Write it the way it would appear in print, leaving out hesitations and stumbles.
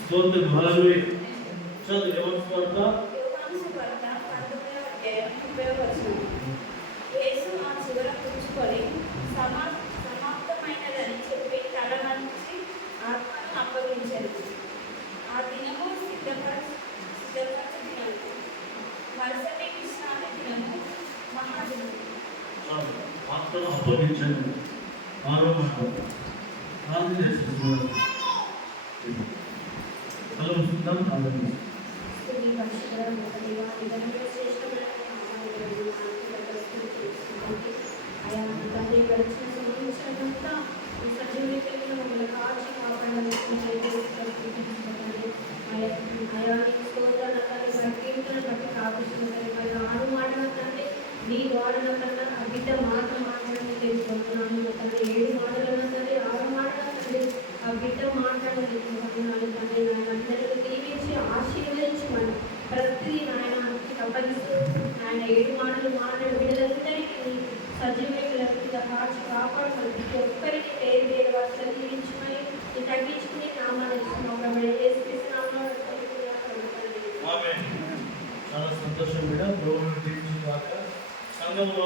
స్తోత్రం హల్లెలూయా. చదువు యోహాను సువార్త యేసు ఆ చివర కూర్చుకొని సమాప్తమైనదని చెప్పి తల వంచి ఆత్మను అప్పగించారు. ఆ దినము సిద్ధపరచు దినము, మరుసటి విశ్రాంతి దినము, మహాదినము. ఆత్మను అప్పగించండి. ఆరో మాట ప్రార్థన చేస్తున్నాను. కలుగుతుందాం ప్రార్థన. నీ వాడన కన్నా ఆ బిడ్డ మాట మాట్లాడని తెలుసుకుంటున్నాను తండ్రి. 7 మాటలన్నా సరే 6 మాటలు తండ్రి ఆ బిడ్డ మాట్లాడని తెలుసుకుంటున్నాను తండ్రి. అందరికీ దీవించి ఆశీర్వదించమని ప్రతి నాయన తప్పనిస్తూ ఆయన 7 మాటలు మాట్లాడి బిడ్డలందరికీ సజీవులుగా కాచి కాపాడుకొని ప్రతి ఒక్కరికి పేరు పేరు వాటిలో దీవించమని తగ్గించుకుని నామాలు చాలా సంతోషం. సంఘంలో